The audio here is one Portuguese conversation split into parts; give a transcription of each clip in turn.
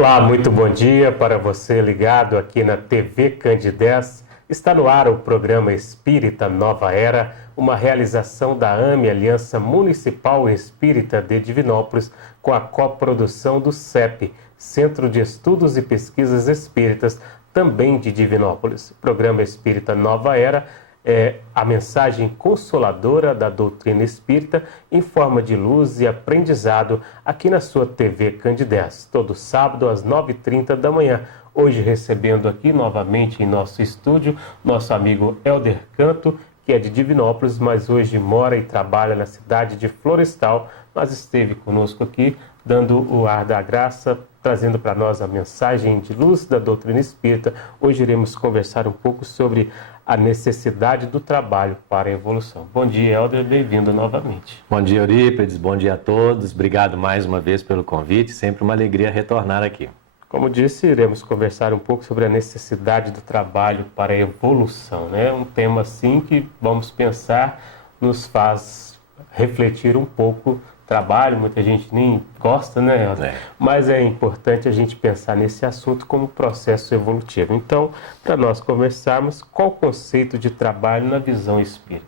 Olá, muito bom dia para você ligado aqui na TV Candidez. Está no ar o programa Espírita Nova Era, uma realização da AME, Aliança Municipal Espírita de Divinópolis, com a coprodução do CEP, Centro de Estudos e Pesquisas Espíritas, também de Divinópolis. O programa Espírita Nova Era é a mensagem consoladora da doutrina espírita em forma de luz e aprendizado aqui na sua TV Candidez, todo sábado às 9h30 da manhã. Hoje recebendo aqui novamente em nosso estúdio nosso amigo Helder Canto, que é de Divinópolis, mas hoje mora e trabalha na cidade de Florestal, mas esteve conosco aqui dando o ar da graça, trazendo para nós a mensagem de luz da doutrina espírita. Hoje iremos conversar um pouco sobre a necessidade do trabalho para a evolução. Bom dia, Helder, bem-vindo novamente. Bom dia, Eurípides, bom dia a todos. Obrigado mais uma vez pelo convite, sempre uma alegria retornar aqui. Como disse, iremos conversar um pouco sobre a necessidade do trabalho para a evolução, né? Um tema assim que, vamos pensar, nos faz refletir um pouco. Trabalho, muita gente nem gosta, né, Helder? Mas é importante a gente pensar nesse assunto como processo evolutivo. Então, para nós conversarmos, qual o conceito de trabalho na visão espírita?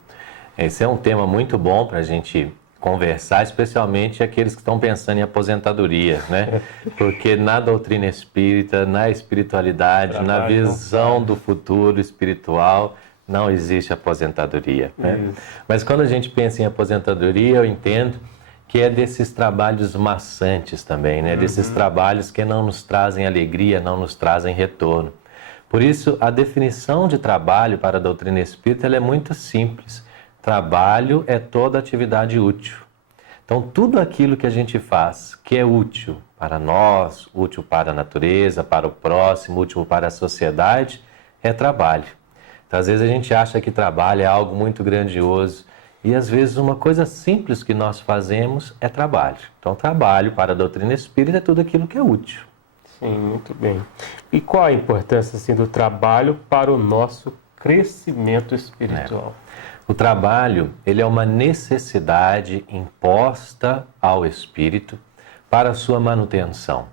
Esse é um tema muito bom para a gente conversar, especialmente aqueles que estão pensando em aposentadoria, né? Porque na doutrina espírita, na espiritualidade, na visão do futuro espiritual, não existe aposentadoria, né? Mas quando a gente pensa em aposentadoria, eu entendo que é desses trabalhos maçantes também, né? Desses trabalhos que não nos trazem alegria, não nos trazem retorno. Por isso, a definição de trabalho para a doutrina espírita ela é muito simples. Trabalho é toda atividade útil. Então, tudo aquilo que a gente faz que é útil para nós, útil para a natureza, para o próximo, útil para a sociedade, é trabalho. Então, às vezes a gente acha que trabalho é algo muito grandioso, e às vezes uma coisa simples que nós fazemos é trabalho. Então, trabalho para a doutrina espírita é tudo aquilo que é útil. Sim, muito bem. E qual a importância assim, do trabalho para o nosso crescimento espiritual? O trabalho ele é uma necessidade imposta ao espírito para a sua manutenção.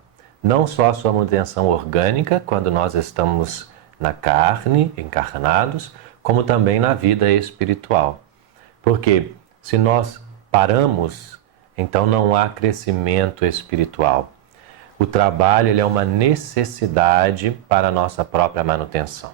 Não só a sua manutenção orgânica, quando nós estamos na carne, encarnados, como também na vida espiritual. Porque se nós paramos, então não há crescimento espiritual. O trabalho ele é uma necessidade para a nossa própria manutenção.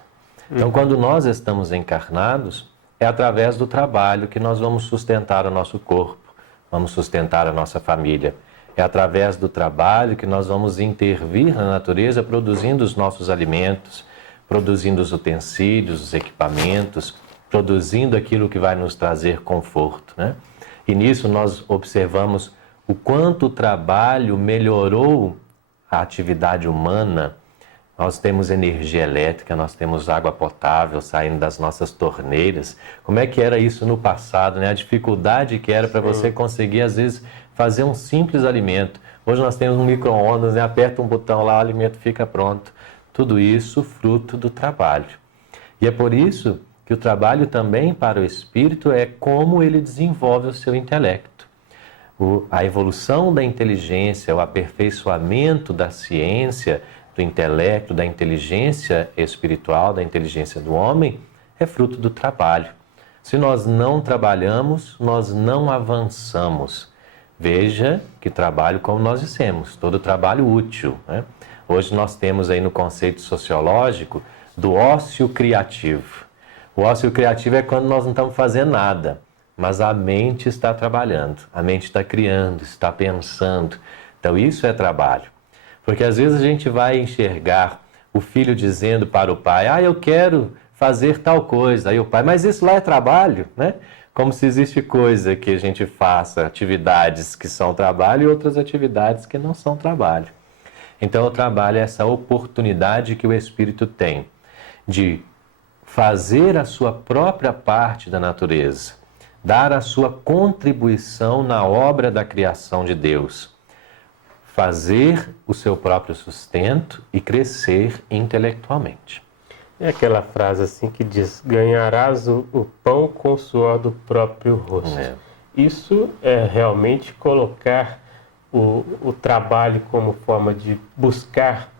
Então, quando nós estamos encarnados, é através do trabalho que nós vamos sustentar o nosso corpo, vamos sustentar a nossa família. É através do trabalho que nós vamos intervir na natureza, produzindo os nossos alimentos, produzindo os utensílios, os equipamentos, produzindo aquilo que vai nos trazer conforto, né? E nisso nós observamos o quanto o trabalho melhorou a atividade humana. Nós temos energia elétrica, nós temos água potável saindo das nossas torneiras. Como é que era isso no passado, né? A dificuldade que era para você conseguir, às vezes, fazer um simples alimento. Hoje nós temos um micro-ondas, né? Aperta um botão lá, o alimento fica pronto. Tudo isso fruto do trabalho. E é por isso que o trabalho também para o espírito é como ele desenvolve o seu intelecto. A evolução da inteligência, o aperfeiçoamento da ciência, do intelecto, da inteligência espiritual, da inteligência do homem, é fruto do trabalho. Se nós não trabalhamos, nós não avançamos. Veja que trabalho, como nós dissemos, todo trabalho útil, né? Hoje nós temos aí no conceito sociológico do ócio criativo. O ócio criativo é quando nós não estamos fazendo nada, mas a mente está trabalhando, a mente está criando, está pensando. Então isso é trabalho. Porque às vezes a gente vai enxergar o filho dizendo para o pai, eu quero fazer tal coisa. Aí o pai, mas isso lá é trabalho, né? Como se existe coisa que a gente faça, atividades que são trabalho e outras atividades que não são trabalho. Então o trabalho é essa oportunidade que o espírito tem de fazer a sua própria parte da natureza, dar a sua contribuição na obra da criação de Deus, fazer o seu próprio sustento e crescer intelectualmente. É aquela frase assim que diz, ganharás o pão com o suor do próprio rosto. Isso é realmente colocar o trabalho como forma de buscar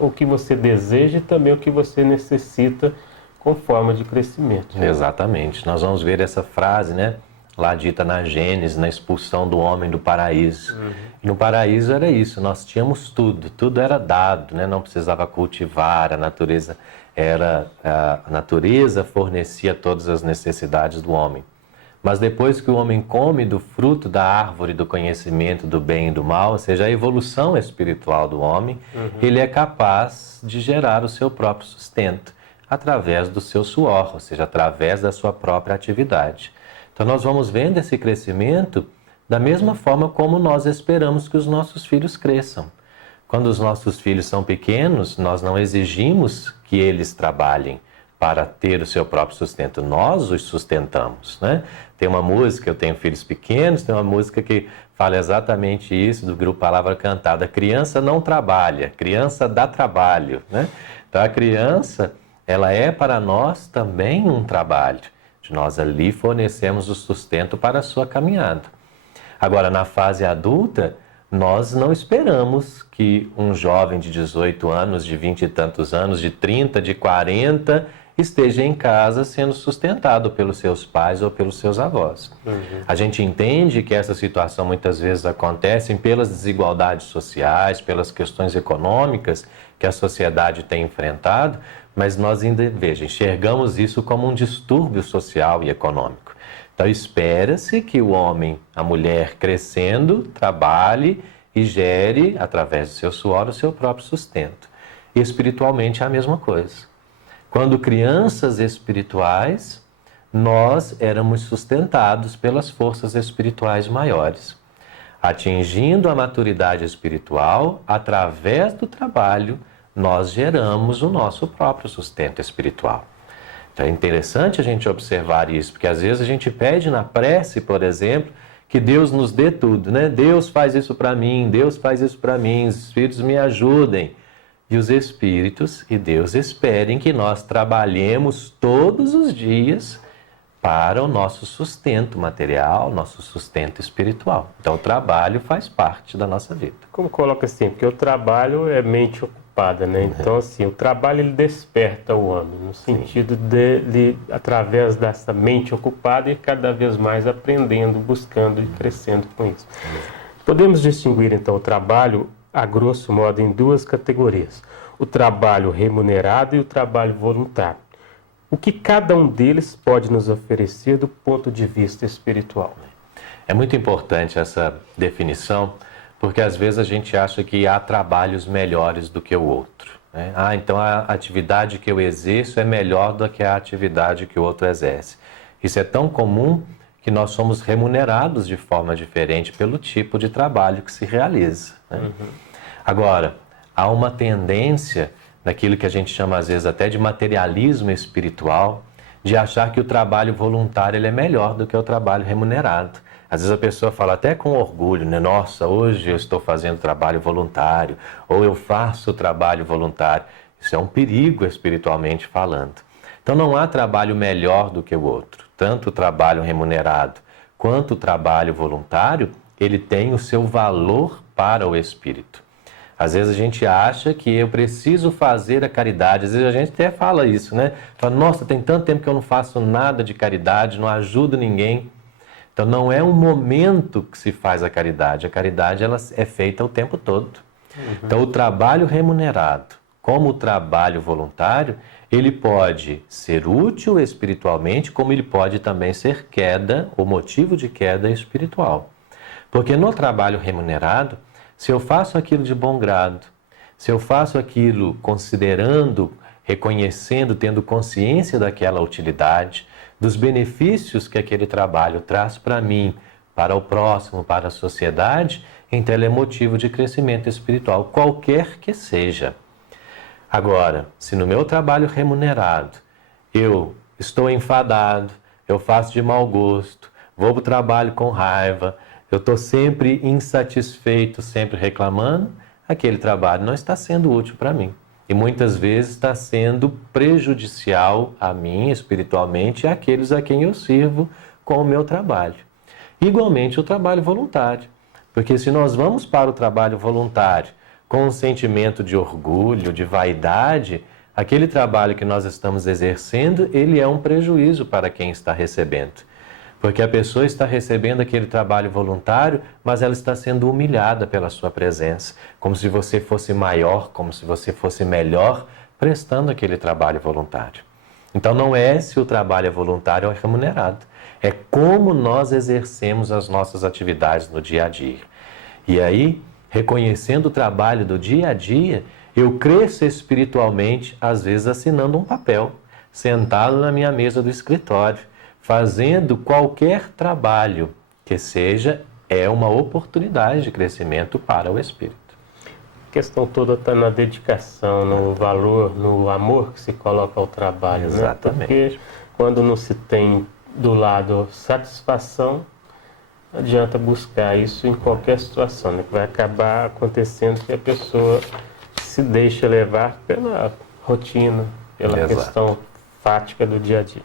o que você deseja e também o que você necessita com forma de crescimento. Exatamente. Nós vamos ver essa frase, né? Lá dita na Gênesis, na expulsão do homem do paraíso. E no paraíso era isso, nós tínhamos tudo era dado, né? Não precisava cultivar, a natureza fornecia todas as necessidades do homem. Mas depois que o homem come do fruto da árvore do conhecimento do bem e do mal, ou seja, a evolução espiritual do homem, ele é capaz de gerar o seu próprio sustento através do seu suor, ou seja, através da sua própria atividade. Então nós vamos vendo esse crescimento da mesma forma como nós esperamos que os nossos filhos cresçam. Quando os nossos filhos são pequenos, nós não exigimos que eles trabalhem para ter o seu próprio sustento. Nós os sustentamos, né? Tem uma música, eu tenho filhos pequenos, tem uma música que fala exatamente isso, do grupo Palavra Cantada. Criança não trabalha, criança dá trabalho, né? Então a criança, ela é para nós também um trabalho. Nós ali fornecemos o sustento para a sua caminhada. Agora, na fase adulta, nós não esperamos que um jovem de 18 anos, de 20 e tantos anos, de 30, de 40, esteja em casa sendo sustentado pelos seus pais ou pelos seus avós. A gente entende que essa situação muitas vezes acontece pelas desigualdades sociais, pelas questões econômicas que a sociedade tem enfrentado, mas nós ainda, enxergamos isso como um distúrbio social e econômico. Então espera-se que o homem, a mulher crescendo, trabalhe e gere, através do seu suor, o seu próprio sustento. E espiritualmente é a mesma coisa. Quando crianças espirituais, nós éramos sustentados pelas forças espirituais maiores, atingindo a maturidade espiritual, através do trabalho, nós geramos o nosso próprio sustento espiritual. Então é interessante a gente observar isso, porque às vezes a gente pede na prece, por exemplo, que Deus nos dê tudo, né? Deus faz isso para mim, Deus faz isso para mim, os Espíritos me ajudem. E os Espíritos e Deus esperem que nós trabalhemos todos os dias para o nosso sustento material, nosso sustento espiritual. Então o trabalho faz parte da nossa vida. Como coloca assim, porque o trabalho é mente ocupada, né? Então assim, o trabalho ele desperta o homem, no sentido de através dessa mente ocupada e cada vez mais aprendendo, buscando e crescendo com isso. Podemos distinguir então o trabalho, a grosso modo, em duas categorias: o trabalho remunerado e o trabalho voluntário. O que cada um deles pode nos oferecer do ponto de vista espiritual? É muito importante essa definição, porque às vezes a gente acha que há trabalhos melhores do que o outro, né? Então a atividade que eu exerço é melhor do que a atividade que o outro exerce. Isso é tão comum que nós somos remunerados de forma diferente pelo tipo de trabalho que se realiza, né? Agora, há uma tendência daquilo que a gente chama às vezes até de materialismo espiritual, de achar que o trabalho voluntário ele é melhor do que o trabalho remunerado. Às vezes a pessoa fala até com orgulho, né? Nossa, hoje eu estou fazendo trabalho voluntário, ou eu faço trabalho voluntário. Isso é um perigo espiritualmente falando. Então não há trabalho melhor do que o outro. Tanto o trabalho remunerado quanto o trabalho voluntário, ele tem o seu valor para o espírito. Às vezes a gente acha que eu preciso fazer a caridade, às vezes a gente até fala isso, né? Fala, nossa, tem tanto tempo que eu não faço nada de caridade, não ajudo ninguém. Então não é um momento que se faz a caridade ela é feita o tempo todo. Então o trabalho remunerado, como o trabalho voluntário, ele pode ser útil espiritualmente, como ele pode também ser queda, ou motivo de queda espiritual. Porque no trabalho remunerado, se eu faço aquilo de bom grado, se eu faço aquilo considerando, reconhecendo, tendo consciência daquela utilidade, dos benefícios que aquele trabalho traz para mim, para o próximo, para a sociedade, então ele é motivo de crescimento espiritual, qualquer que seja. Agora, se no meu trabalho remunerado eu estou enfadado, eu faço de mau gosto, vou para o trabalho com raiva, eu estou sempre insatisfeito, sempre reclamando, aquele trabalho não está sendo útil para mim. E muitas vezes está sendo prejudicial a mim espiritualmente e àqueles a quem eu sirvo com o meu trabalho. Igualmente o trabalho voluntário. Porque se nós vamos para o trabalho voluntário com um sentimento de orgulho, de vaidade, aquele trabalho que nós estamos exercendo, ele é um prejuízo para quem está recebendo. Porque a pessoa está recebendo aquele trabalho voluntário, mas ela está sendo humilhada pela sua presença, como se você fosse maior, como se você fosse melhor, prestando aquele trabalho voluntário. Então não é se o trabalho é voluntário ou é remunerado, é como nós exercemos as nossas atividades no dia a dia. E aí, reconhecendo o trabalho do dia a dia, eu cresço espiritualmente, às vezes assinando um papel, sentado na minha mesa do escritório, fazendo qualquer trabalho que seja, é uma oportunidade de crescimento para o espírito. A questão toda está na dedicação, no valor, no amor que se coloca ao trabalho. Exatamente. Né? Porque quando não se tem do lado satisfação, não adianta buscar isso em qualquer situação, né? Vai acabar acontecendo que a pessoa se deixa levar pela rotina, pela Exato. questão fática do dia a dia.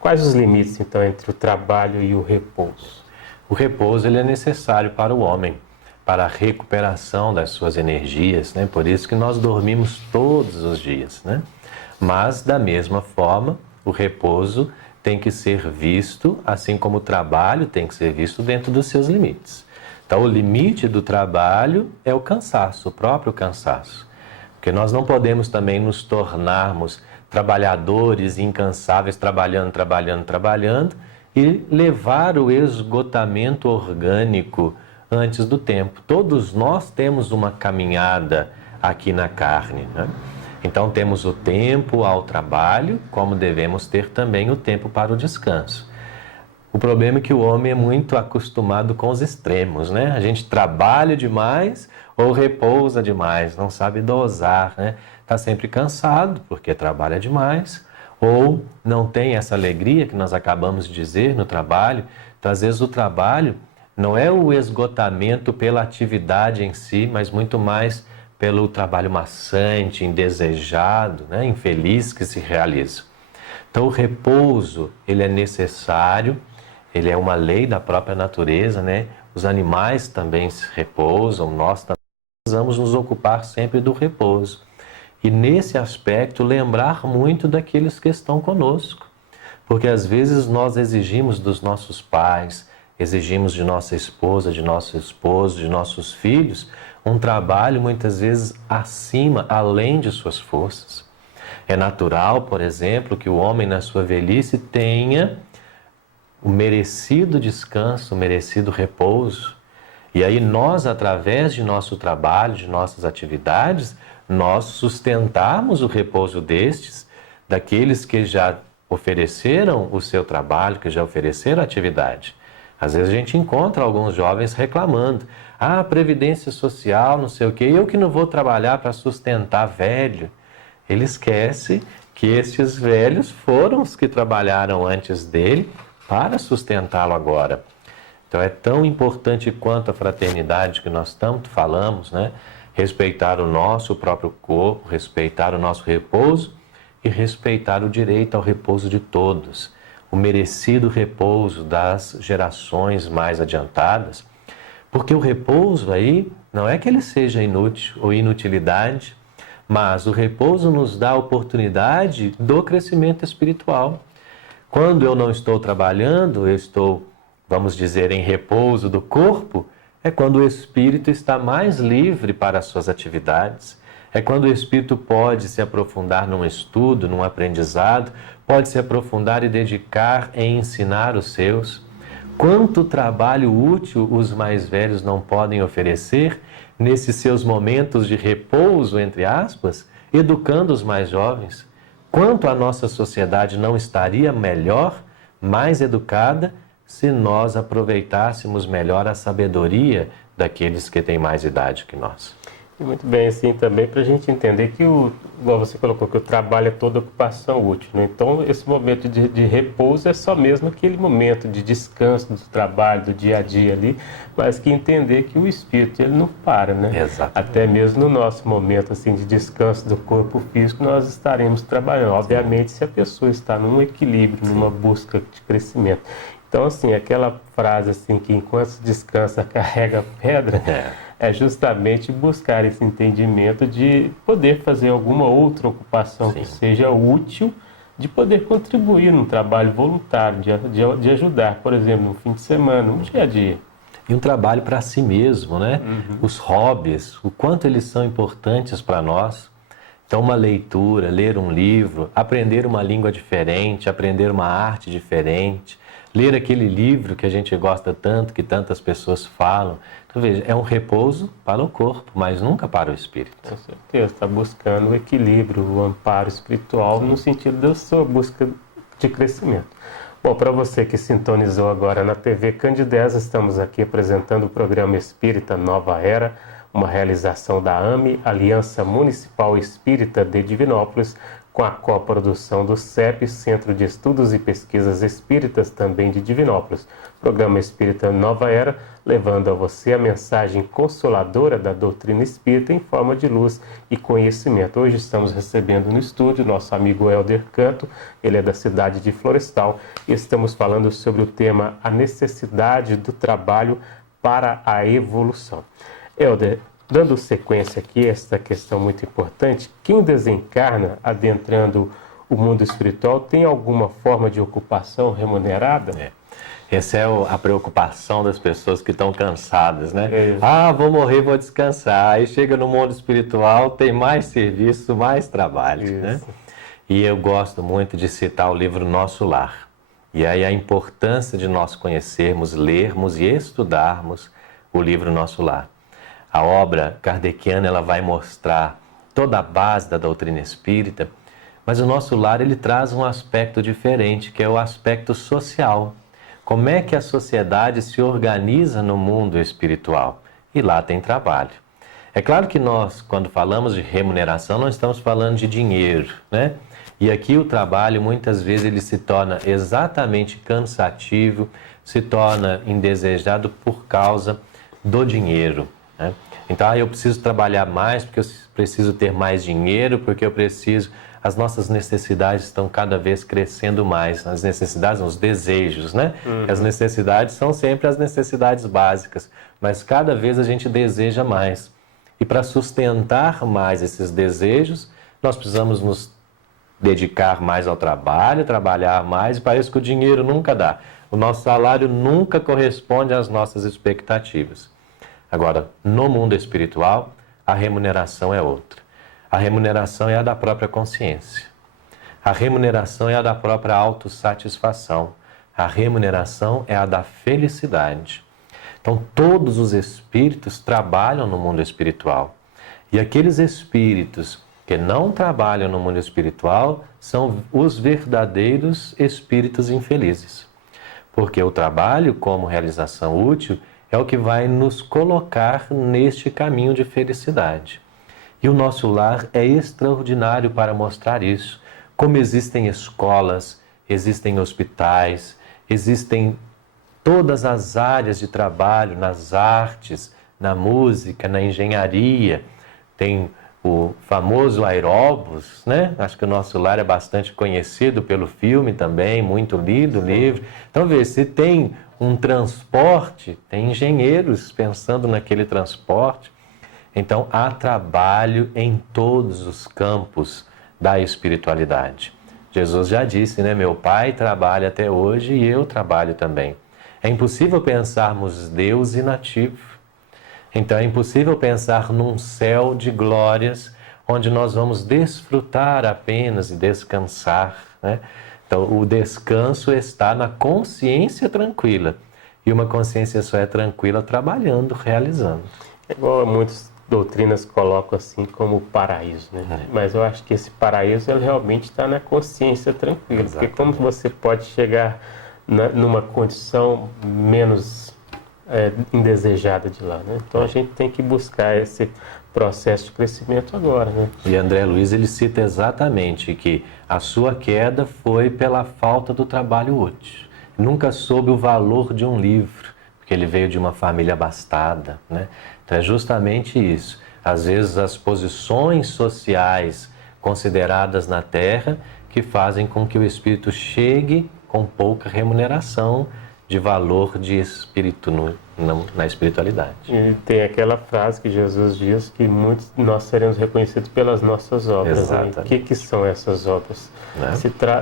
Quais os limites, então, entre o trabalho e o repouso? O repouso ele é necessário para o homem, para a recuperação das suas energias, né? Por isso que nós dormimos todos os dias, né? Mas, da mesma forma, o repouso tem que ser visto, assim como o trabalho tem que ser visto dentro dos seus limites. Então, o limite do trabalho é o cansaço, o próprio cansaço. Porque nós não podemos também nos tornarmos trabalhadores incansáveis, trabalhando e levar o esgotamento orgânico antes do tempo. Todos nós temos uma caminhada aqui na carne, né? Então temos o tempo ao trabalho, como devemos ter também o tempo para o descanso. O problema é que o homem é muito acostumado com os extremos, né? A gente trabalha demais ou repousa demais, não sabe dosar, né? Está sempre cansado porque trabalha demais, ou não tem essa alegria que nós acabamos de dizer no trabalho. Então, às vezes o trabalho não é o esgotamento pela atividade em si, mas muito mais pelo trabalho maçante, indesejado, né? Infeliz que se realiza. Então o repouso, ele é necessário, ele é uma lei da própria natureza, né? Os animais também se repousam, nós também precisamos nos ocupar sempre do repouso. E nesse aspecto, lembrar muito daqueles que estão conosco. Porque às vezes nós exigimos dos nossos pais, exigimos de nossa esposa, de nosso esposo, de nossos filhos, um trabalho muitas vezes acima, além de suas forças. É natural, por exemplo, que o homem na sua velhice tenha o merecido descanso, o merecido repouso. E aí nós, através de nosso trabalho, de nossas atividades, nós sustentarmos o repouso daqueles que já ofereceram o seu trabalho, que já ofereceram a atividade. Às vezes a gente encontra alguns jovens reclamando, previdência social, não sei o quê, eu que não vou trabalhar para sustentar velho. Ele esquece que esses velhos foram os que trabalharam antes dele para sustentá-lo agora. Então é tão importante quanto a fraternidade que nós tanto falamos, né? Respeitar o nosso próprio corpo, respeitar o nosso repouso e respeitar o direito ao repouso de todos, o merecido repouso das gerações mais adiantadas, porque o repouso aí não é que ele seja inútil ou inutilidade, mas o repouso nos dá a oportunidade do crescimento espiritual. Quando eu não estou trabalhando, eu estou, vamos dizer, em repouso do corpo, é quando o espírito está mais livre para as suas atividades. É quando o espírito pode se aprofundar num estudo, num aprendizado, pode se aprofundar e dedicar em ensinar os seus. Quanto trabalho útil os mais velhos não podem oferecer nesses seus momentos de repouso, entre aspas, educando os mais jovens. Quanto a nossa sociedade não estaria melhor, mais educada, se nós aproveitássemos melhor a sabedoria daqueles que têm mais idade que nós. E muito bem, assim, também para a gente entender que, igual você colocou, que o trabalho é toda ocupação útil, né? Então, esse momento de repouso é só mesmo aquele momento de descanso do trabalho, do dia a dia ali, mas que entender que o espírito, ele não para, né? Exatamente. Até mesmo no nosso momento, assim, de descanso do corpo físico, nós estaremos trabalhando. Obviamente, se a pessoa está num equilíbrio, numa busca de crescimento. Então, assim, aquela frase assim que enquanto descansa carrega pedra, é justamente buscar esse entendimento de poder fazer alguma outra ocupação que seja útil, de poder contribuir num trabalho voluntário, de ajudar, por exemplo, no fim de semana, no dia a dia. E um trabalho para si mesmo, né? Os hobbies, o quanto eles são importantes para nós. Então, uma leitura, ler um livro, aprender uma língua diferente, aprender uma arte diferente, ler aquele livro que a gente gosta tanto, que tantas pessoas falam. Então, veja, é um repouso para o corpo, mas nunca para o espírito. Com certeza, está buscando o equilíbrio, o amparo espiritual no sentido da sua busca de crescimento. Bom, para você que sintonizou agora na TV Candidez, estamos aqui apresentando o programa Espírita Nova Era, uma realização da AME, Aliança Municipal Espírita de Divinópolis, com a coprodução do CEP, Centro de Estudos e Pesquisas Espíritas, também de Divinópolis. Programa Espírita Nova Era, levando a você a mensagem consoladora da doutrina espírita em forma de luz e conhecimento. Hoje estamos recebendo no estúdio nosso amigo Helder Canto, ele é da cidade de Florestal, e estamos falando sobre o tema A Necessidade do Trabalho para a Evolução. Helder, dando sequência aqui a esta questão muito importante, quem desencarna adentrando o mundo espiritual tem alguma forma de ocupação remunerada? Essa é a preocupação das pessoas que estão cansadas, né? Ah, vou morrer, vou descansar. Aí chega no mundo espiritual, tem mais serviço, mais trabalho, né? E eu gosto muito de citar o livro Nosso Lar. E aí a importância de nós conhecermos, lermos e estudarmos o livro Nosso Lar. A obra kardeciana, ela vai mostrar toda a base da doutrina espírita, mas o Nosso Lar, ele traz um aspecto diferente, que é o aspecto social. Como é que a sociedade se organiza no mundo espiritual? E lá tem trabalho. É claro que nós, quando falamos de remuneração, não estamos falando de dinheiro, né? E aqui o trabalho, muitas vezes, ele se torna exatamente cansativo, se torna indesejado por causa do dinheiro, né? Então, eu preciso trabalhar mais porque eu preciso ter mais dinheiro, porque eu preciso... As nossas necessidades estão cada vez crescendo mais. As necessidades, os desejos, né? As necessidades são sempre as necessidades básicas, mas cada vez a gente deseja mais. E para sustentar mais esses desejos, nós precisamos nos dedicar mais ao trabalho, trabalhar mais, e parece que o dinheiro nunca dá. O nosso salário nunca corresponde às nossas expectativas. Agora, no mundo espiritual, a remuneração é outra. A remuneração é a da própria consciência. A remuneração é a da própria autossatisfação. A remuneração é a da felicidade. Então, todos os espíritos trabalham no mundo espiritual. E aqueles espíritos que não trabalham no mundo espiritual são os verdadeiros espíritos infelizes. Porque o trabalho, como realização útil, é o que vai nos colocar neste caminho de felicidade. E o Nosso Lar é extraordinário para mostrar isso. Como existem escolas, existem hospitais, existem todas as áreas de trabalho, nas artes, na música, na engenharia. Tem o famoso Aeróbus, né? Acho que o Nosso Lar é bastante conhecido pelo filme também, muito lido o livro. Então, veja, se tem um transporte, tem engenheiros pensando naquele transporte. Então, há trabalho em todos os campos da espiritualidade. Jesus já disse, né? Meu Pai trabalha até hoje e eu trabalho também. É impossível pensarmos Deus inativo. Então, é impossível pensar num céu de glórias onde nós vamos desfrutar apenas e descansar, né? Então, o descanso está na consciência tranquila. E uma consciência só é tranquila trabalhando, realizando. É igual muitas doutrinas colocam assim como paraíso, né? Mas eu acho que esse paraíso ele realmente está na consciência tranquila. Exatamente. Porque como você pode chegar numa condição menos indesejada de lá, né? Então a gente tem que buscar esse processo de crescimento agora, né? E André Luiz, ele cita exatamente que a sua queda foi pela falta do trabalho útil. Nunca soube o valor de um livro, porque ele veio de uma família abastada, né? Então é justamente isso. Às vezes as posições sociais consideradas na Terra que fazem com que o espírito chegue com pouca remuneração de valor de espírito na espiritualidade. E tem aquela frase que Jesus diz que muitos nós seremos reconhecidos pelas nossas obras. Exatamente. Né? O que são essas obras? Né?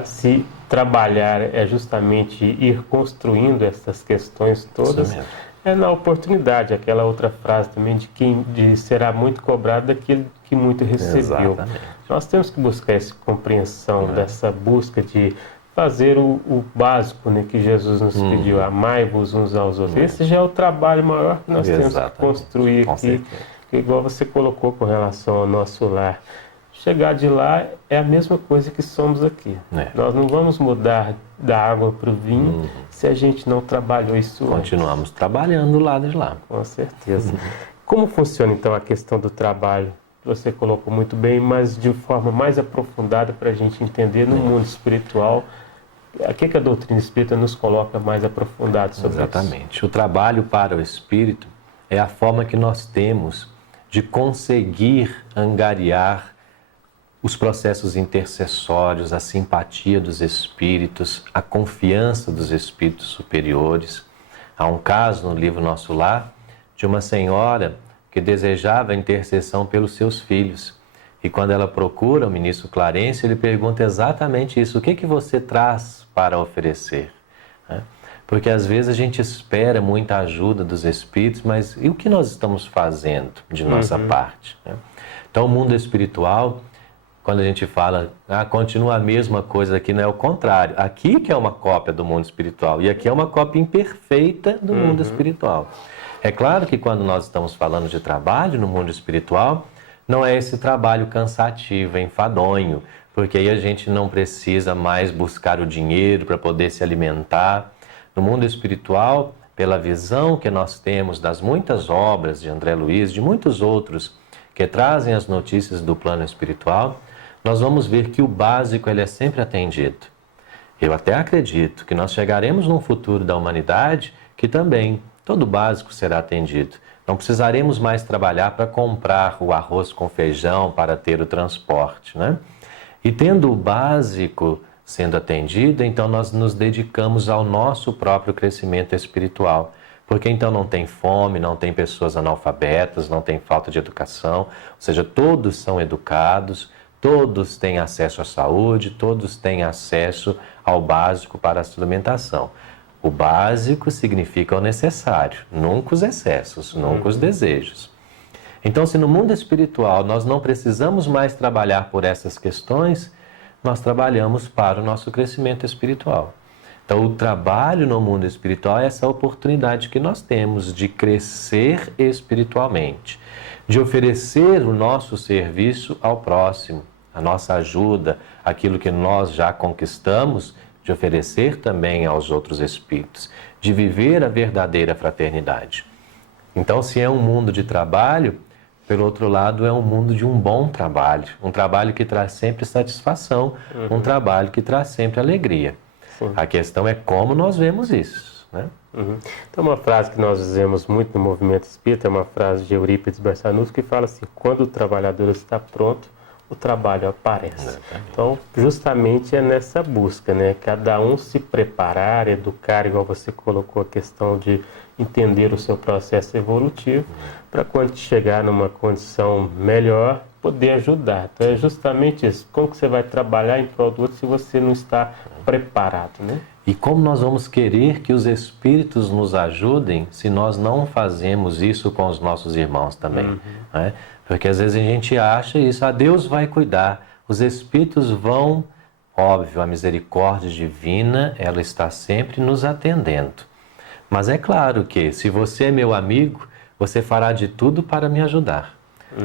Se trabalhar é justamente ir construindo essas questões todas, é na oportunidade. Aquela outra frase também de será muito cobrado daquele que muito recebeu. Exatamente. Nós temos que buscar essa compreensão dessa busca de fazer o básico, né, que Jesus nos pediu, amai-vos uns aos outros. Esse já é o trabalho maior que nós temos que construir aqui, igual você colocou com relação ao nosso lar. Chegar de lá é a mesma coisa que somos aqui. Nós não vamos mudar da água para o vinho se a gente não trabalhou isso antes. Continuamos trabalhando do lado de lá. Com certeza. Como funciona então a questão do trabalho? Você colocou muito bem, mas de forma mais aprofundada para a gente entender no mundo espiritual. O que a doutrina espírita nos coloca mais aprofundado sobre isso? Exatamente. O trabalho para o espírito é a forma que nós temos de conseguir angariar os processos intercessórios, a simpatia dos espíritos, a confiança dos espíritos superiores. Há um caso no livro Nosso Lar de uma senhora que desejava a intercessão pelos seus filhos. E quando ela procura o ministro Clarencio, ele pergunta exatamente isso. O que você traz para oferecer? Porque às vezes a gente espera muita ajuda dos espíritos, mas e o que nós estamos fazendo de nossa parte? Então o mundo espiritual, quando a gente fala, continua a mesma coisa, aqui não é o contrário. Aqui que é uma cópia do mundo espiritual e aqui é uma cópia imperfeita do mundo espiritual. É claro que quando nós estamos falando de trabalho no mundo espiritual, não é esse trabalho cansativo, enfadonho, porque aí a gente não precisa mais buscar o dinheiro para poder se alimentar. No mundo espiritual, pela visão que nós temos das muitas obras de André Luiz, de muitos outros que trazem as notícias do plano espiritual, nós vamos ver que o básico ele é sempre atendido. Eu até acredito que nós chegaremos num futuro da humanidade que também todo o básico será atendido. Não precisaremos mais trabalhar para comprar o arroz com feijão para ter o transporte, né? E tendo o básico sendo atendido, então nós nos dedicamos ao nosso próprio crescimento espiritual. Porque então não tem fome, não tem pessoas analfabetas, não tem falta de educação, ou seja, todos são educados, todos têm acesso à saúde, todos têm acesso ao básico para a alimentação. O básico significa o necessário, nunca os excessos, nunca os desejos. Então, se no mundo espiritual nós não precisamos mais trabalhar por essas questões, nós trabalhamos para o nosso crescimento espiritual. Então, o trabalho no mundo espiritual é essa oportunidade que nós temos de crescer espiritualmente, de oferecer o nosso serviço ao próximo, a nossa ajuda, aquilo que nós já conquistamos, de oferecer também aos outros espíritos, de viver a verdadeira fraternidade. Então, se é um mundo de trabalho, pelo outro lado, é um mundo de um bom trabalho, um trabalho que traz sempre satisfação, um trabalho que traz sempre alegria. Sim. A questão é como nós vemos isso, né? Então, uma frase que nós usamos muito no movimento espírita é uma frase de Eurípides Barçanufo que fala assim: quando o trabalhador está pronto, o trabalho aparece. Exatamente. Então, justamente é nessa busca, né? Cada um se preparar, educar, igual você colocou a questão de entender o seu processo evolutivo, para quando chegar numa condição melhor, poder ajudar. Então, é justamente isso. Como que você vai trabalhar em prol do outro se você não está preparado, né? E como nós vamos querer que os espíritos nos ajudem se nós não fazemos isso com os nossos irmãos também, né? Porque às vezes a gente acha isso, Deus vai cuidar, os espíritos vão, óbvio, a misericórdia divina, ela está sempre nos atendendo. Mas é claro que se você é meu amigo, você fará de tudo para me ajudar.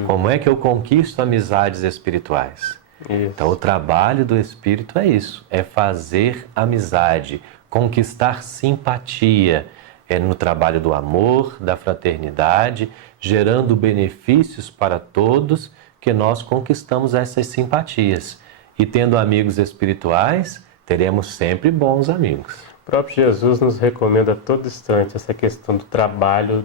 Como é que eu conquisto amizades espirituais? Isso. Então o trabalho do espírito é isso, é fazer amizade, conquistar simpatia, é no trabalho do amor, da fraternidade, gerando benefícios para todos, que nós conquistamos essas simpatias. E tendo amigos espirituais, teremos sempre bons amigos. O próprio Jesus nos recomenda a todo instante essa questão do trabalho,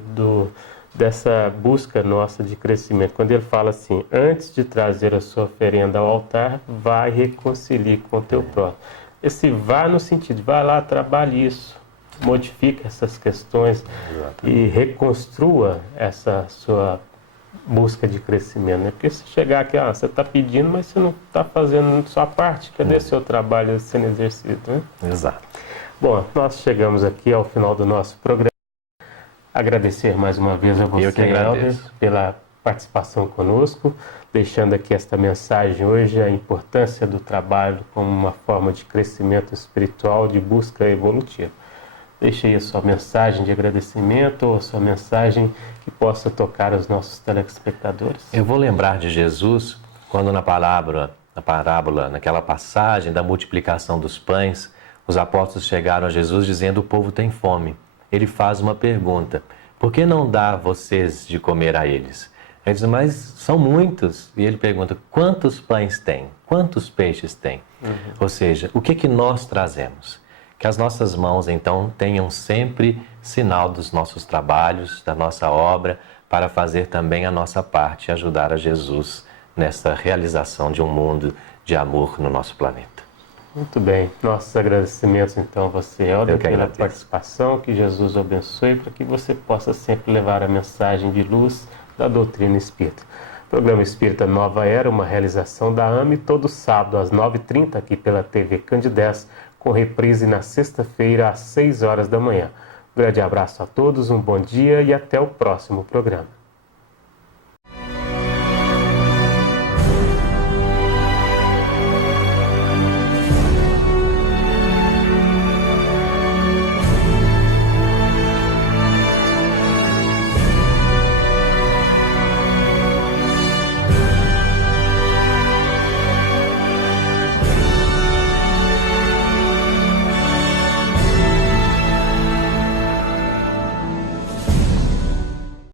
dessa busca nossa de crescimento. Quando ele fala assim: antes de trazer a sua oferenda ao altar, vai e reconcilie com o teu próximo. Esse vá no sentido, vai lá, trabalhe isso. modifique essas questões e reconstrua essa sua busca de crescimento, né? Porque se chegar aqui, você está pedindo, mas você não está fazendo sua parte, cadê seu trabalho sendo exercido, né? Exato. Bom, nós chegamos aqui ao final do nosso programa. Agradecer mais uma vez a você, Helder, pela participação conosco, deixando aqui esta mensagem hoje, a importância do trabalho como uma forma de crescimento espiritual, de busca evolutiva. Deixe aí a sua mensagem de agradecimento ou a sua mensagem que possa tocar os nossos telespectadores. Eu vou lembrar de Jesus quando na parábola, naquela passagem da multiplicação dos pães, os apóstolos chegaram a Jesus dizendo: o povo tem fome. Ele faz uma pergunta: por que não dá vocês de comer a eles? Ele diz: mas são muitos. E ele pergunta: quantos pães tem? Quantos peixes tem? Ou seja, o que nós trazemos? Que as nossas mãos, então, tenham sempre sinal dos nossos trabalhos, da nossa obra, para fazer também a nossa parte, ajudar a Jesus nessa realização de um mundo de amor no nosso planeta. Muito bem. Nossos agradecimentos, então, a você, Helder, pela participação. Que Jesus o abençoe, para que você possa sempre levar a mensagem de luz da doutrina espírita. Programa Espírita Nova Era, uma realização da AME, todo sábado às 9h30, aqui pela TV Candidez, com reprise na sexta-feira às 6 horas da manhã. Um grande abraço a todos, um bom dia e até o próximo programa.